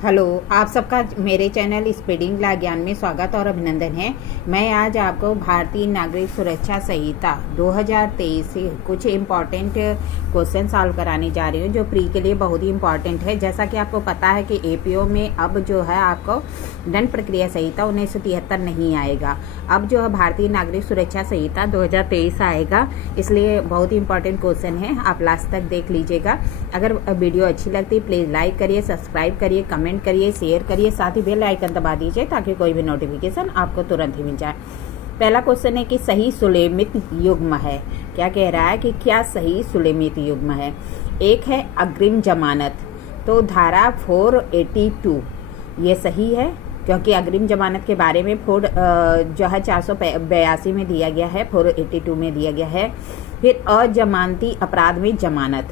Hello, आप सबका मेरे चैनल स्पीडिंग ला ज्ञान में स्वागत और अभिनंदन है। मैं आज आपको भारतीय नागरिक सुरक्षा संहिता 2023 से कुछ इम्पॉर्टेंट क्वेश्चन सॉल्व कराने जा रही हूँ, जो प्री के लिए बहुत ही इम्पॉर्टेंट है। जैसा कि आपको पता है कि एपीओ में अब जो है आपको दंड प्रक्रिया संहिता 1973 नहीं आएगा। अब जो है भारतीय नागरिक सुरक्षा संहिता 2023 आएगा, इसलिए बहुत ही इंपॉर्टेंट क्वेश्चन है। आप लास्ट तक देख लीजिएगा। अगर वीडियो अच्छी लगती है प्लीज़ लाइक करिए, सब्सक्राइब करिए, कमेंट करिए, शेयर करिए, साथ ही बेल आइकन दबा दीजिए ताकि कोई भी नोटिफिकेशन आपको तुरंत ही मिल जाए। पहला क्वेश्चन है कि सही सुलेमित युग्म है। क्या कह रहा है कि क्या सही सुलेमित युग्म है। एक है अग्रिम जमानत, तो धारा 482 ये सही है, क्योंकि अग्रिम जमानत के बारे में जो है 482 में दिया गया है, 482 में दिया गया है। फिर अजमानती अपराध में जमानत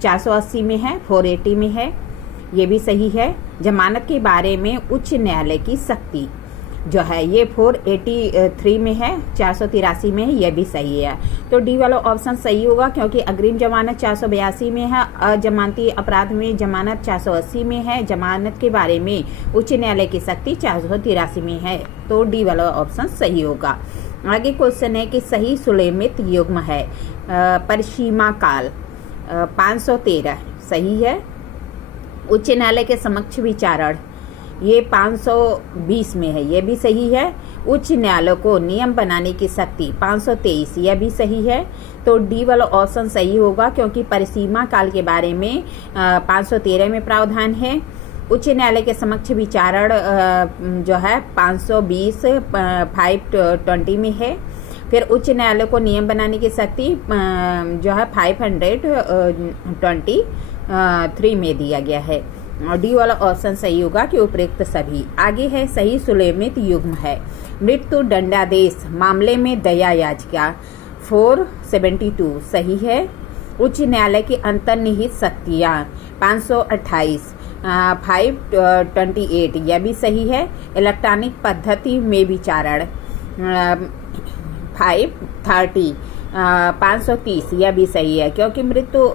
480 में है, 480 में है, ये भी सही है। जमानत के बारे में उच्च न्यायालय की सख्ती जो है ये 483 में है, 483 में है, ये भी सही है। तो डी वाला ऑप्शन सही होगा, क्योंकि अग्रिम जमानत 482 में है, अजमानती अपराध में जमानत 480 में है, जमानत के बारे में उच्च न्यायालय की सख्ती 483 में है। तो डी वाला ऑप्शन सही होगा। आगे क्वेश्चन है कि सही सुलेमित युग्म है। परिसीमा काल 513 सही है। उच्च न्यायालय के समक्ष विचारण ये 520 में है, ये भी सही है। उच्च न्यायालय को नियम बनाने की शक्ति 523, यह भी सही है। तो डी वाला ऑप्शन सही होगा, क्योंकि परिसीमा काल के बारे में 513 में प्रावधान है। उच्च न्यायालय के समक्ष विचारण जो है 520 520 में है। फिर उच्च न्यायालय को नियम बनाने की शक्ति जो है 523 में दिया गया है। और डी वाला ऑप्शन सही होगा कि उपयुक्त सभी। आगे है सही सुलेमित युग्म है। मृत्यु दंडादेश मामले में दया याचिका 472 सही है। उच्च न्यायालय की अंतर्निहित शक्तियाँ 528 528 यह भी सही है। इलेक्ट्रॉनिक पद्धति में विचारण 530 530 यह भी सही है, क्योंकि मृत्यु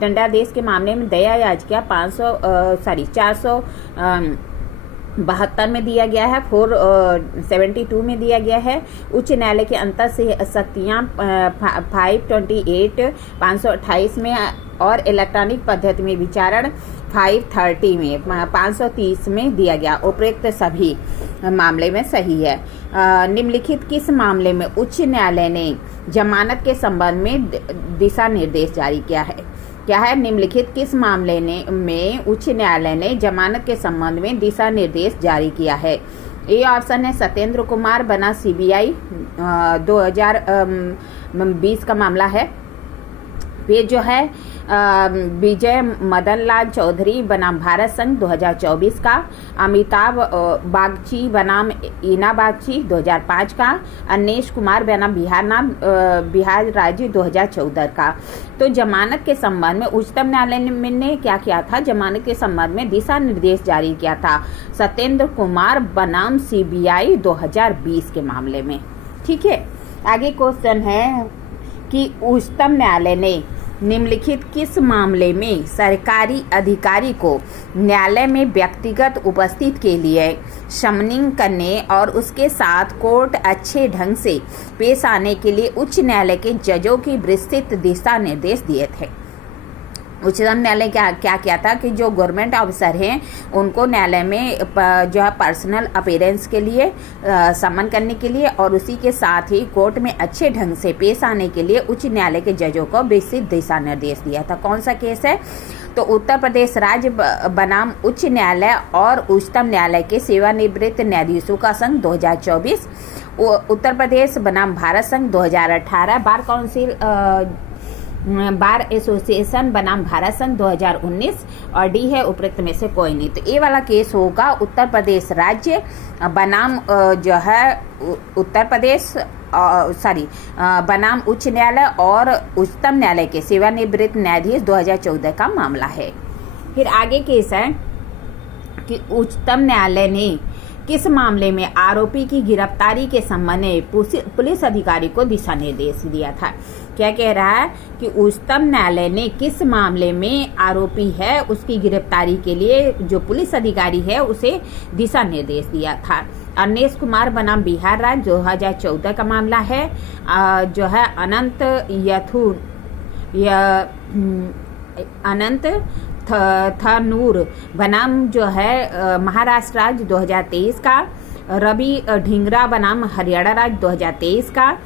दंडादेश के मामले में दया याचिका 472 में दिया गया है, 472 में दिया गया है। उच्च न्यायालय के अंतर से शक्तियाँ 528 528 में और इलेक्ट्रॉनिक पद्धति में विचारण 530 में 530 में दिया गया। उपयुक्त सभी मामले में सही है। निम्नलिखित किस मामले में उच्च न्यायालय ने जमानत के संबंध में दिशा निर्देश जारी किया है। क्या है, निम्नलिखित किस मामले में उच्च न्यायालय ने जमानत के संबंध में दिशा निर्देश जारी किया है। ए ऑप्शन है सत्येंद्र कुमार बना सीबीआई 2020 का मामला है। फिर जो है विजय मदन लाल चौधरी बनाम भारत संघ 2024 का। अमिताभ बागची बनाम ईना बागची 2005 का। अनिश कुमार बनाम बिहार राज्य 2014 का। तो जमानत के संबंध में उच्चतम न्यायालय ने क्या किया था, जमानत के संबंध में दिशा निर्देश जारी किया था सत्येंद्र कुमार बनाम सीबीआई 2020 के मामले में। ठीक है। आगे क्वेश्चन है कि उच्चतम न्यायालय ने निम्नलिखित किस मामले में सरकारी अधिकारी को न्यायालय में व्यक्तिगत उपस्थिति के लिए समनिंग करने और उसके साथ कोर्ट अच्छे ढंग से पेश आने के लिए उच्च न्यायालय के जजों की विस्तृत दिशा निर्देश दिए थे। उच्चतम न्यायालय क्या किया था कि जो गवर्नमेंट ऑफिसर हैं उनको न्यायालय में जो है पर्सनल अपीयरेंस के लिए समन करने के लिए और उसी के साथ ही कोर्ट में अच्छे ढंग से पेश आने के लिए उच्च न्यायालय के जजों को विस्तृत दिशा निर्देश दिया था। कौन सा केस है, तो उत्तर प्रदेश राज्य बनाम उच्च न्यायालय और उच्चतम न्यायालय के सेवानिवृत्त न्यायाधीशों का संघ 2024, उत्तर प्रदेश बनाम भारत संघ 2018, बार काउंसिल बार एसोसिएशन बनाम भारत संघ 2019 और डी है उपयुक्त में से कोई नहीं। तो ए वाला केस होगा उत्तर प्रदेश राज्य बनाम जो है उत्तर प्रदेश बनाम उच्च न्यायालय और उच्चतम न्यायालय के सेवानिवृत्त न्यायाधीश 2014 का मामला है। फिर आगे केस है कि उच्चतम न्यायालय ने किस मामले में आरोपी की गिरफ्तारी के संबंध में पुलिस अधिकारी को दिशा निर्देश दिया था। क्या कह रहा है कि उच्चतम न्यायालय ने किस मामले में आरोपी है उसकी गिरफ्तारी के लिए जो पुलिस अधिकारी है उसे दिशा निर्देश दिया था। अनिश कुमार बनाम बिहार राज्य 2014 का मामला है। जो है अनंत थनूर बनाम जो है महाराष्ट्र राज्य 2023 का। रवि ढींगरा बनाम हरियाणा राज्य 2023 का।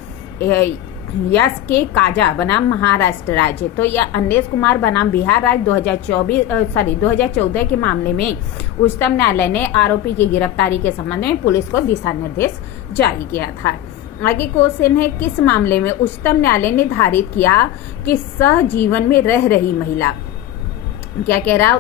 यस के काजा बनाम महाराष्ट्र राज्य। तो यह अनिश कुमार बनाम बिहार राज्य 2014 के मामले में उच्चतम न्यायालय ने आरोपी की गिरफ्तारी के संबंध में पुलिस को दिशा निर्देश जारी किया था। आगे क्वेश्चन है, किस मामले में उच्चतम न्यायालय ने निर्धारित किया कि सहजीवन में रह रही महिला, क्या कह रहा है,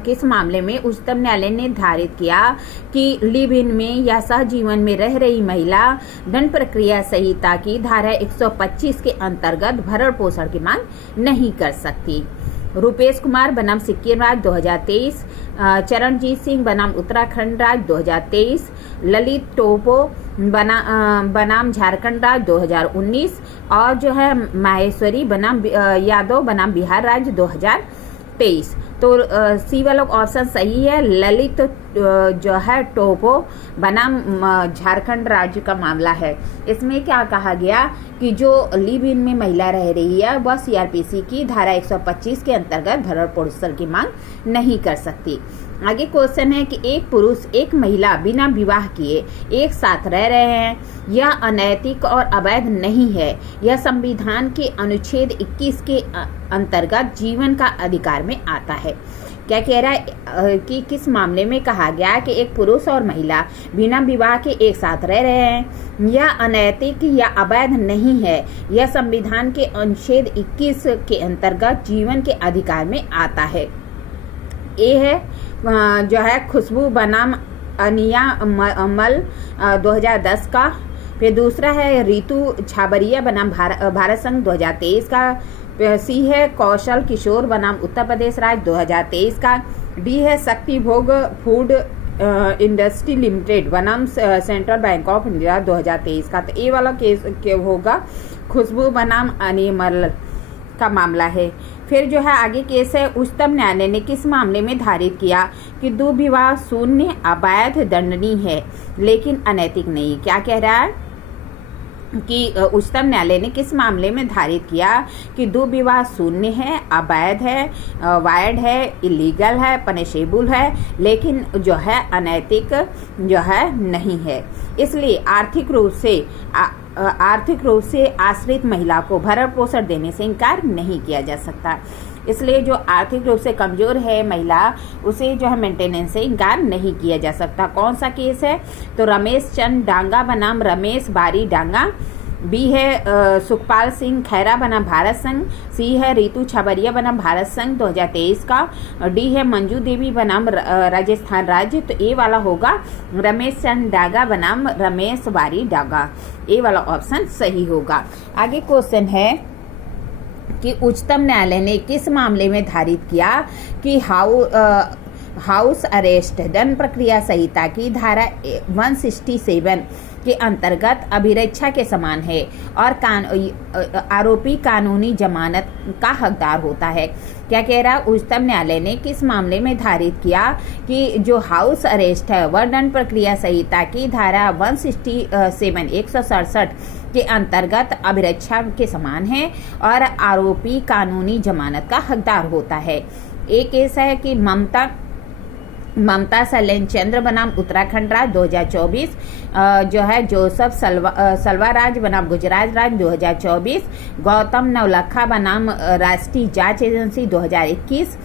किस मामले में उच्चतम न्यायालय ने निर्धारित किया कि लिव इन में या सहजीवन में रह रही महिला दंड प्रक्रिया संहिता की धारा 125 के अंतर्गत भरण पोषण की मांग नहीं कर सकती। रूपेश कुमार बनाम सिक्किम राज्य 2023, चरणजीत सिंह बनाम उत्तराखंड राज्य 2023, ललित टोपो बनाम झारखंड राज्य 2019 और जो है माहेश्वरी बनाम यादव बनाम बिहार राज्य 2023। तो सी वाला ऑप्शन सही है। ललित जो है टोपो बनाम झारखंड राज्य का मामला है। इसमें क्या कहा गया कि जो लिव इन में महिला रह रही है वह सीआरपीसी की धारा 125 के अंतर्गत भरण पोषण की मांग नहीं कर सकती। आगे क्वेश्चन है कि एक पुरुष एक महिला बिना विवाह किए एक साथ रह रहे हैं, यह अनैतिक और अवैध नहीं है। यह संविधान के अनुच्छेद 21 के अंतर्गत जीवन का अधिकार में आता है। क्या कह रहा है कि किस मामले में कहा गया कि एक पुरुष और महिला बिना विवाह के एक साथ रह रहे हैं, यह अनैतिक या अवैध नहीं है। यह संविधान के अनुच्छेद 21 के अंतर्गत जीवन के अधिकार में आता है। ए है जो है खुशबू बनाम अनिया अमल 2010 का। फिर दूसरा है रितु छाबरिया बनाम भारत संघ 2023 का। सी है कौशल किशोर बनाम उत्तर प्रदेश राज्य 2023 का। डी है शक्ति भोग फूड इंडस्ट्री लिमिटेड बनाम सेंट्रल बैंक ऑफ इंडिया 2023 का। तो ए वाला केस होगा खुशबू बनाम अनिमल का मामला है। फिर जो है आगे केस है, उच्चतम न्यायालय ने किस मामले में धारित किया कि दुर्विवाह शून्य अवैध दंडनीय है लेकिन अनैतिक नहीं। क्या कह रहा है कि उच्चतम न्यायालय ने किस मामले में धारित किया कि दुर्विवाह शून्य है, अवैध है, वायर्ड है, इलीगल है, पनिशेबल है लेकिन जो है अनैतिक जो है नहीं है। इसलिए आर्थिक रूप से आश्रित महिला को भरण पोषण देने से इनकार नहीं किया जा सकता। इसलिए जो आर्थिक रूप से कमजोर है महिला उसे जो है मेंटेनेंस से इनकार नहीं किया जा सकता। कौन सा केस है? तो रमेश चंद डांगा बनाम रमेश बारी डांगा। बी है सुखपाल सिंह खैरा बनाम भारत संघ। सी है रितु छाबरिया बनाम भारत संघ 2023 का। डी है मंजू देवी बनाम राजस्थान राज्य। तो ए वाला होगा रमेश चंद डांगा बनाम रमेश बारी डांगा। ए वाला ऑप्शन सही होगा। आगे क्वेश्चन है कि उच्चतम न्यायालय ने किस मामले में धारित किया कि हाउस अरेस्ट दंड प्रक्रिया संहिता की धारा 167 के अंतर्गत अभिरक्षा के समान है और आरोपी कानूनी जमानत का हकदार होता है। क्या कह रहा है? उच्चतम न्यायालय ने किस मामले में धारित किया कि जो हाउस अरेस्ट है वह दंड प्रक्रिया संहिता की धारा 167 के अंतर्गत अभिरक्षा के समान है और आरोपी कानूनी जमानत का हकदार होता है। एक केस है कि ममता सलेन चंद्र बनाम उत्तराखंड राज्य 2024, जो है जोसफ सलवा राज बनाम गुजरात राज्य 2024, गौतम नवलखा बनाम राष्ट्रीय जांच एजेंसी 2021,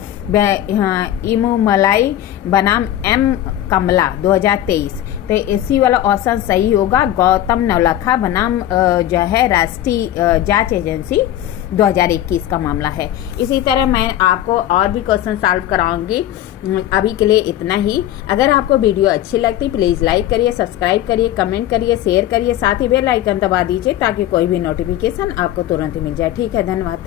इमुमलाई बनाम एम कमला 2023। तो इसी वाला ऑप्शन सही होगा गौतम नवलखा बनाम जो है राष्ट्रीय जांच एजेंसी 2021 का मामला है। इसी तरह मैं आपको और भी क्वेश्चन सॉल्व कराऊंगी। अभी के लिए इतना ही। अगर आपको वीडियो अच्छी लगती प्लीज़ लाइक करिए, सब्सक्राइब करिए, कमेंट करिए, शेयर करिए, साथ ही बेल आइकन दबा दीजिए ताकि कोई भी नोटिफिकेशन आपको तुरंत मिल जाए। ठीक है, धन्यवाद। Thank you.